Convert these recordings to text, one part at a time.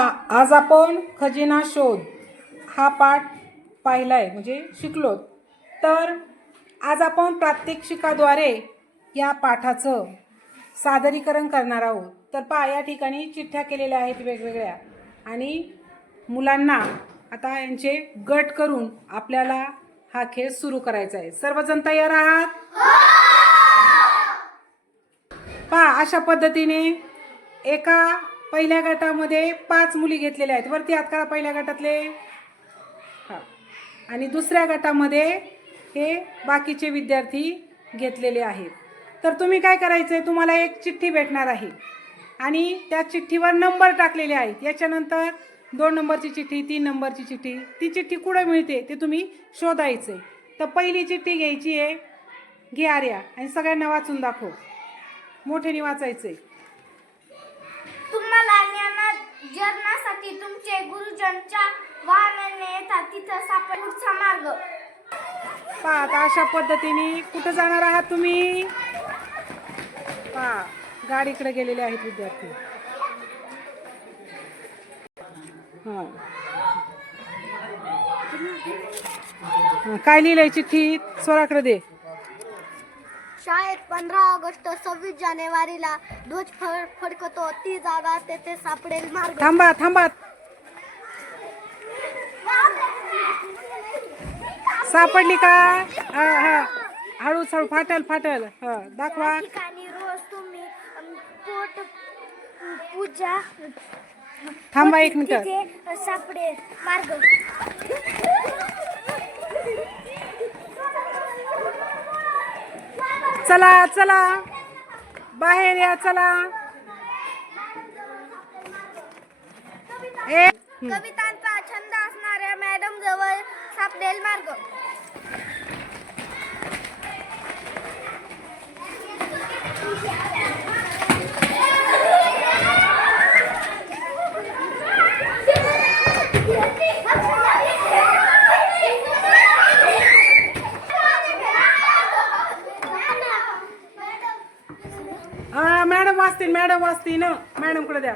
आज आपण खजिना शोध हा पाठ पाहिला आहे म्हणजे शिकलो. तर आज आपण प्रात्यक्षिकाद्वारे या पाठाचं सादरीकरण करणार आहोत. तर पहा या ठिकाणी चिठ्ठ्या केलेल्या आहेत वेगवेगळ्या. आणि मुलांना आता यांचे गट करून आपल्याला हा खेळ सुरू करायचा आहे. सर्वजण तयार आहात? पहा अशा पद्धतीने एका पहिल्या गटामध्ये पाच मुली घेतलेल्या आहेत. वरती आजकाल पहिल्या गटातले. हा. आणि दुसऱ्या गटामध्ये हे बाकीचे विद्यार्थी घेतलेले आहेत. तर तुम्ही काय करायचं आहे तुम्हाला एक चिठ्ठी भेटणार आहे. आणि त्या चिठ्ठीवर नंबर टाकलेले आहेत. याच्यानंतर दोन नंबरची चिठ्ठी तीन नंबरची चिठ्ठी ती चिठ्ठी कुठं मिळते ते तुम्ही शोधायचं आहे तर पहिली चिठ्ठी घ्यायची आहे. घे आर्या. आणि सगळ्यांना वाचून दाखव. मोठ्याने वाचायचं आहे जरणासाठी तुमचे गुरुजनच्या वाहनाने येतात तिथं सापड पुढचा मार्ग. पहा आता अशा पद्धतीने कुठं जाणार आहात तुम्ही? पहा गाडीकडे गेलेले आहेत विद्यार्थी. हां. काय लिहिलंय चिठ्ठी स्वराकडे दे. शाळेत पंधरा ऑगस्ट सव्वीस जानेवारीला ध्वज फड फडकतो. ती जागा तेथे सापडेल मार्ग. थांबा थांबा. सापडली का हा हा. हळू फाटल फाटल. हा दाखवा. ठिकाणी रोज तुम्ही अम, पोट पूजा थांबा एक मिनिट. तिथे सापडेल मार्ग. चला चला. बाहेर या चला. ए. कवितांचा छंद असणाऱ्या मॅडम जवळ सापडेल मार्ग हा मॅडम वाचतील मॅडम वाचतील ना. मॅडमकडे द्या?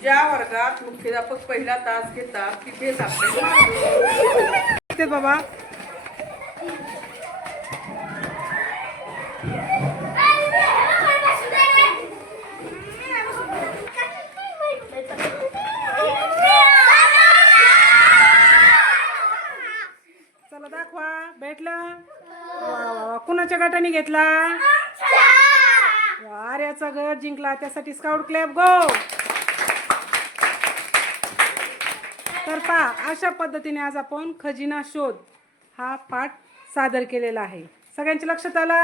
ज्या वर्गात मुख्याध्यापक पहिला तास घेतात तिथेच आपल्याला ते बाबा. चला दाखवा भेटलं. कुणाच्या गटाने घेतला? वा, आर्याचा गट जिंकला. त्यासाठी स्काउट क्लॅब गो तर पहा अशा पद्धतीने आज आपण खजिना शोध हा पाठ सादर केलेला आहे. सगळ्यांच्या लक्षात आला?